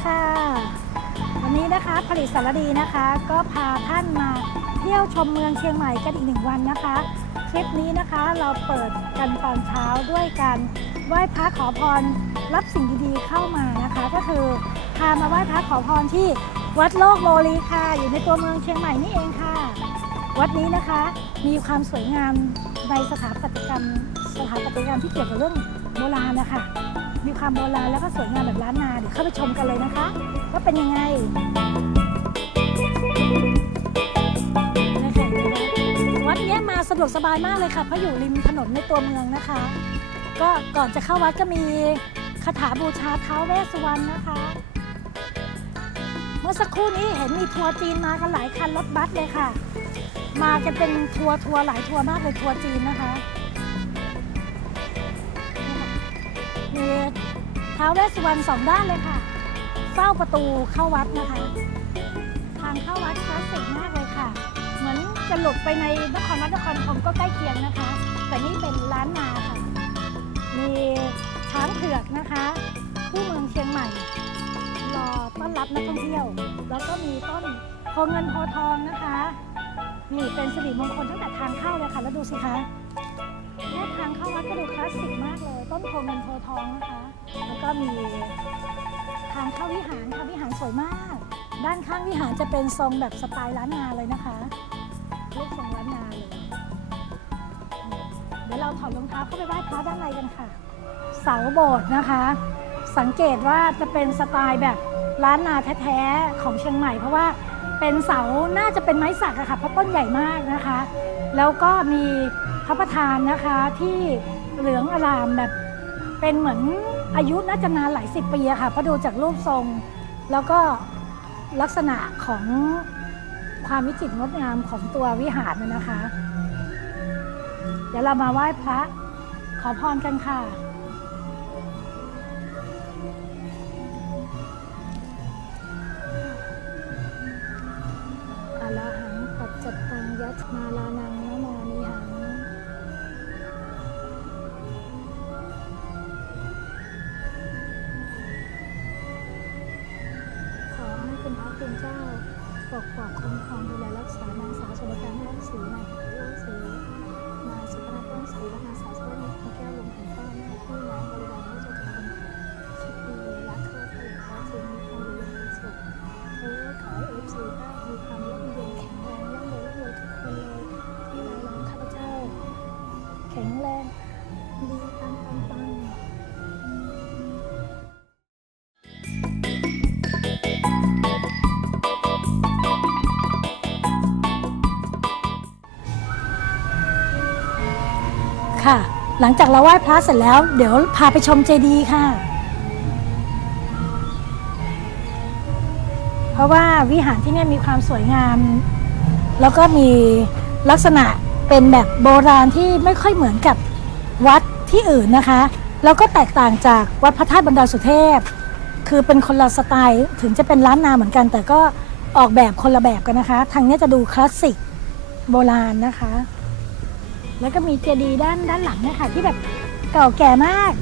วัสดีค่ะ วันนี้นะคะผลิตสารดีนะคะ ก็พาท่านมาเที่ยวชมเมืองเชียงใหม่กันอีกหนึ่งวันนะคะ คลิปนี้นะคะเราเปิดกันตอนเช้าด้วยการไหว้พระขอพรรับสิ่งดีๆเข้ามานะคะ ก็คือพามาไหว้พระขอพรที่วัดโลกโมลีค่ะ อยู่ในตัวเมืองเชียงใหม่นี่เองค่ะ วัดนี้นะคะมีความสวยงามในสถาปัตยกรรมสถาปัตยกรรมที่เกี่ยวกับเรื่องโบราณนะคะ มีความโบราณแล้วก็สวยงามแบบล้านนาเดี๋ยวเข้าไปชมกันเลยนะคะว่าเป็นยังไงนะคะวัดนี้มาสะดวกสบายมากเลยค่ะเพราะอยู่ริมถนนในตัวเมืองนะคะ ก็ก่อนจะเข้าวัดก็มีคาถาบูชาเท้าวเวสสุวรรณนะคะ เมื่อสักครู่นี้เห็นมีทัวร์จีนมากันหลายคันรถบัสเลยค่ะ มากันเป็นทัวร์ทัวร์หลายทัวร์มากเลยทัวร์จีนนะคะ ท้าวเวสสุวรรณสองด้านเลยค่ะเฝ้าประตูเข้าวัดนะคะ ทางเข้าวัดคลาสสิกมากเลยค่ะ เหมือนจะหลุดไปในนครวัดนครธมก็ใกล้เคียงนะคะ แต่นี่เป็นร้านนาค่ะ มีช้างเผือกนะคะคู่เมืองเชียงใหม่ รอต้อนรับนักท่องเที่ยว แล้วก็มีต้นโพเงินโพทองนะคะนี่เป็นสิริมงคลตั้งแต่ทางเข้าเลยค่ะ แล้วดูสิคะแค่ทางเข้าวัดก็ดูคลาสสิกมากเลย ต้นโพเงินโพทองนะคะ แล้วก็มีทางเข้าวิหารค่ะวิหารสวยมาก ด้านข้างวิหารจะเป็นทรงแบบสไตล์ล้านนาเลยนะคะรูปทรงล้านนาเลยเดี๋ยวเราถอดรองเท้าเข้าไปไหว้พระด้านในกันค่ะ เสาโบสถ์นะคะ สังเกตว่าจะเป็นสไตล์แบบล้านนาแท้ๆของเชียงใหม่ เพราะว่าเป็นเสาน่าจะเป็นไม้สักอะค่ะเพราะต้นใหญ่มากนะคะ แล้วก็มีพระประธานนะคะที่เหลืองอลามแบบเป็นเหมือน อายุน่าจะนานหลายสิบปีอะค่ะเพราะดูจากรูปทรง แล้วก็ลักษณะของความวิจิตรงดงามของตัววิหารน่ะนะคะ เดี๋ยวเรามาไหว้พระขอพรกันค่ะ ค่ะ หลังจากเราไหว้พระเสร็จแล้ว เดี๋ยวพาไปชมเจดีย์ค่ะ เพราะว่าวิหารที่เนี่ยมีความสวยงาม แล้วก็มีลักษณะเป็นแบบโบราณที่ไม่ค่อยเหมือนกับวัดที่อื่นนะคะ แล้วก็แตกต่างจากวัดพระธาตุบันดอยสุเทพ คือเป็นคนละสไตล์ ถึงจะเป็นล้านนาเหมือนกัน แต่ก็ออกแบบคนละแบบกันนะคะ ทางนี้จะดูคลาสสิกโบราณนะคะ แล้วก็มีเจดีย์ด้านด้านหลังเนี่ยค่ะ ที่แบบเก่าแก่มาก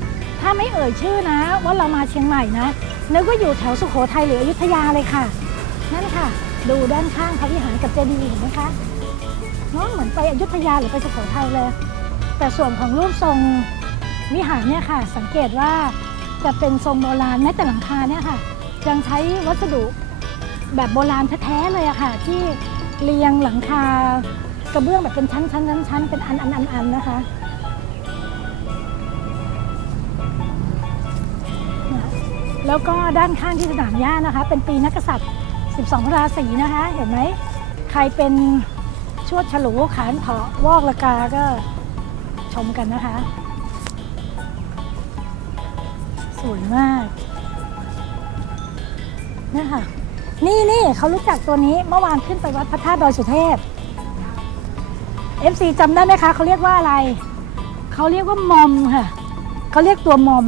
ถ้าไม่เอ่ยชื่อนะ ว่าเรามาเชียงใหม่นะนึกว่าอยู่แถวสุโขทัยหรืออยุธยาเลยค่ะ นั่นค่ะ ดูด้านข้างพระวิหารกับเจดีย์เห็นไหมคะเน้องเหมือนไปอยุธยาหรือไปสุโขทัยเลย แต่ส่วนของรูปทรงวิหารเนี่ยค่ะ สังเกตว่าจะเป็นทรงโบราณแม้แต่หลังคาเนี่ยค่ะ ยังใช้วัสดุแบบโบราณแท้ๆเลยอะค่ะ ที่เรียงหลังคา กระเบื้องแบบเป็นชั้นชั้นชั้นชั้นเป็นอันอันอันอันนะคะแล้วก็ด้านข้างที่สนามหญ้านะคะ เป็นปีนักษัตริย์ 12 ราศีนะคะ เห็นไหม ใครเป็นชวดฉลูขานเถาะวอกละกาก็ชมกันนะคะ สวยมากนี่ค่ะ นี่นี่เขารู้จักตัวนี้เมื่อวานขึ้นไปวัดพระธาตุดอยสุเทพ FC จำได้ไหมคะเขาเรียกว่าอะไร เขาเรียกว่ามอมค่ะเขาเรียกตัวมอม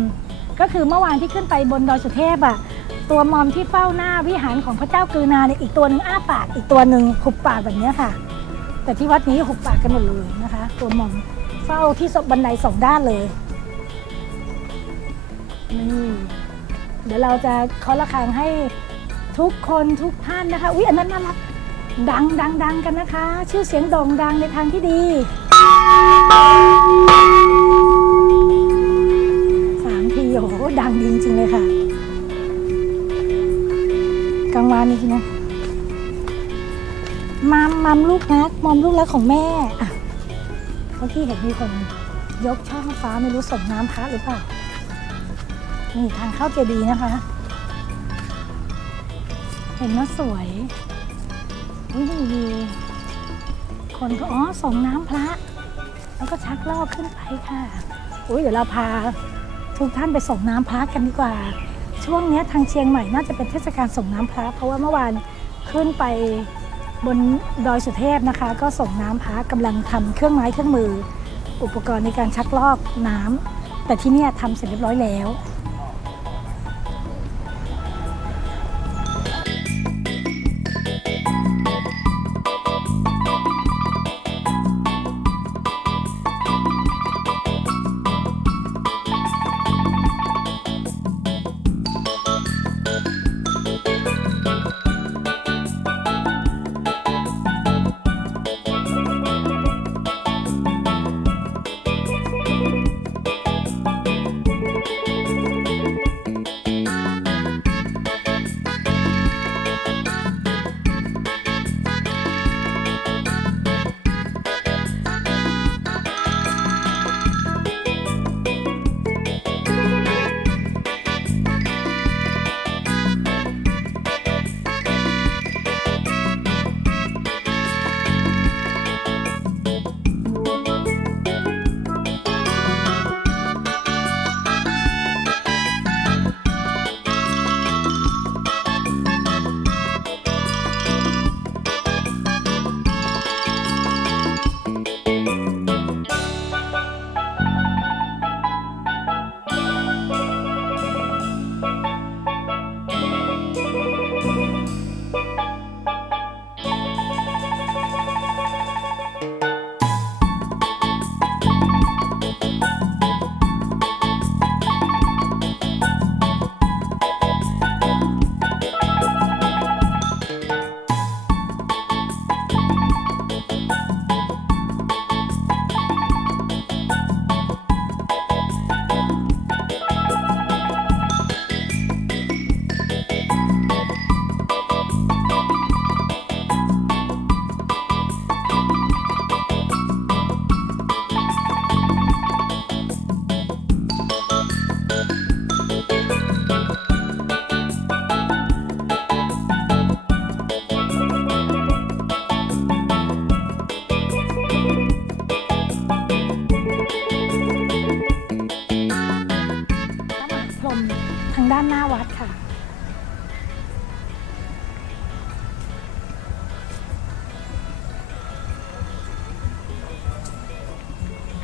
ก็คือเมื่อวานที่ขึ้นไปบนดอยสุเทพอะตัวมอมที่เฝ้าหน้าวิหารของพระเจ้ากือนาเนี่ยอีกตัวหนึ่งอ้าปาก อีกตัวหนึ่งหุบปากแบบเนี้ยค่ะ แต่ที่วัดนี้หุบปากกันหมดเลยนะคะ ตัวมอมเฝ้าที่บันไดสองด้านเลยนี่เดี๋ยวเราจะเคาะระฆังให้ทุกคนทุกท่านนะคะอุ๊ยอันนั้นน่ารัก ดังดังดังกันนะคะ ชื่อเสียงโด่งดังในทางที่ดีสามทีโอ้โหดังดีจริงๆเลยค่ะกลางวันจริงนะมัมมัมลูกรักมอมลูกรักของแม่อะเมื่อกี้เห็นมีคนยกช่องฟ้าไม่รู้ส่งน้ำพระหรือเปล่านี่ทางเข้าเจดีย์นะคะ เห็นว่าสวย อุ้ยมีคนก็อ๋อส่งน้ำพระ แล้วก็ชักลอกขึ้นไปค่ะอุ้ยเดี๋ยวเราพาทุกท่านไปส่งน้ำพระกันดีกว่า ช่วงนี้ทางเชียงใหม่น่าจะเป็นเทศกาลส่งน้ำพระ เพราะว่าเมื่อวานขึ้นไปบนดอยสุเทพนะคะ ก็ส่งน้ำพระกำลังทำเครื่องไม้เครื่องมือ อุปกรณ์ในการชักลอกน้ำแต่ที่นี่ทำเสร็จเรียบร้อยแล้ว วัดค่ะ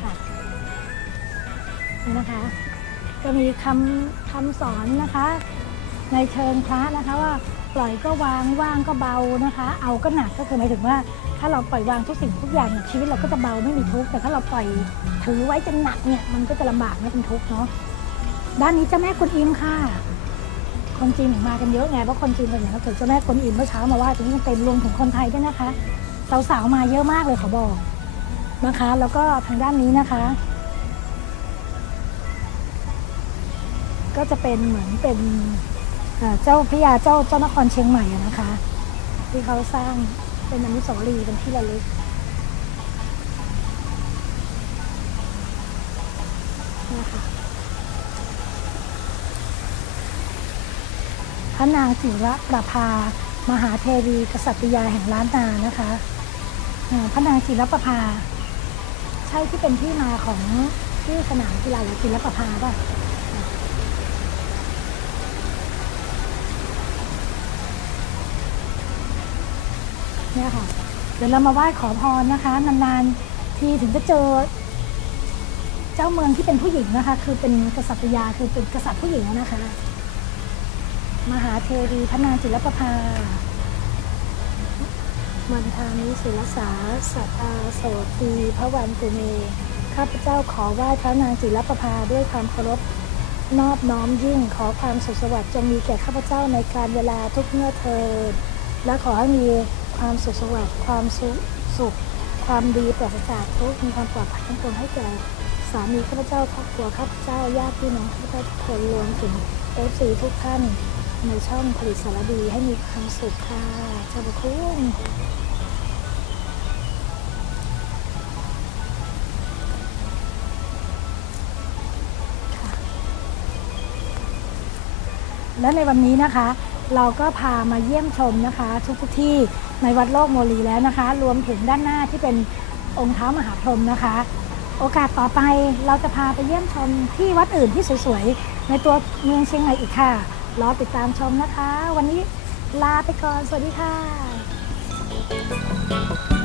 ค่ะนี่นะคะ ก็มีคำคำสอนนะคะ ในเชิงพระนะคะว่าปล่อยก็วางว่างก็เบานะคะ เอาก็หนักก็คือหมายถึงว่าถ้าเราปล่อยวางทุกสิ่งทุกอย่างเนี่ยชีวิตเราก็จะเบาไม่มีทุกข์แต่ถ้าเราปล่อยถือไว้จนหนักเนี่ยมันก็จะลำบากไม่เป็นทุกข์เนาะด้านนี้เจ้าแม่กวนอิมค่ะ คนจีนถึงมากันเยอะไงเพราะคนจีนส่วนใหญ่เขาถือเจ้าแม่กวนอิมเมื่อเช้ามาไหว่าตรงนี้ยังเต็มรวมถึงคนไทยด้วยนะคะสาวๆมาเยอะมากเลยขอบอกนะคะ แล้วก็ทางด้านนี้นะคะ ก็จะเป็นเหมือนเป็นเจ้าพระยาเจ้าเจ้านครเชียงใหม่นะคะ ที่เขาสร้างเป็นอนุสาวรีย์เป็นที่ระลึกนะคะ พระนางจิระประภา มหาเทวีกษัตริยาแห่งล้านนานะคะพระนางจิรประภา ใช่ที่เป็นที่มาของชื่อสนามกีฬาหรือจิรประภาป่ะเนี่ยค่ะเดี๋ยวเรามาไหว้ขอพรนะคะ นานๆทีถึงจะเจอ เจ้าเมืองที่เป็นผู้หญิงนะคะ คือเป็นกษัตริยาคือเป็นกษัตริย์ผู้หญิงนะคะ มหาเทวีพระนางจิรประภา มันทานิศิลสาสัตตาโสตีพระวันตุเม ข้าพเจ้าขอไหว้พระนางจิรประภาด้วยความเคารพนอบน้อมยิ่งขอความสุขสวัสดิ์จงมีแก่ข้าพเจ้าในการเวลาทุกเมื่อเทิดและขอให้มีความสุขสวัสดิ์ความสุขสุข ความดีปราศจากทุกข์มีความปลอดภัยทั้งปวงให้แก่สามีข้าพเจ้าครอบครัวข้าพเจ้าญาติพี่น้องข้าพเจ้าทุกคนรวมถึงเอฟซีทุกท่าน ในช่องผลิตสารดีให้มีความสุขค่ะเจ้าพระคุณและในวันนี้นะคะ เราก็พามาเยี่ยมชมนะคะ ทุกทุกที่ในวัดโลกโมลีแล้วนะคะ รวมถึงด้านหน้าที่เป็นองค์เท้ามหาพรหมนะคะ โอกาสต่อไปเราจะพาไปเยี่ยมชมที่วัดอื่นที่สวยๆ ในตัวเมืองเชียงใหม่อีกค่ะ รอติดตามชมนะคะ วันนี้ลาไปก่อน สวัสดีค่ะ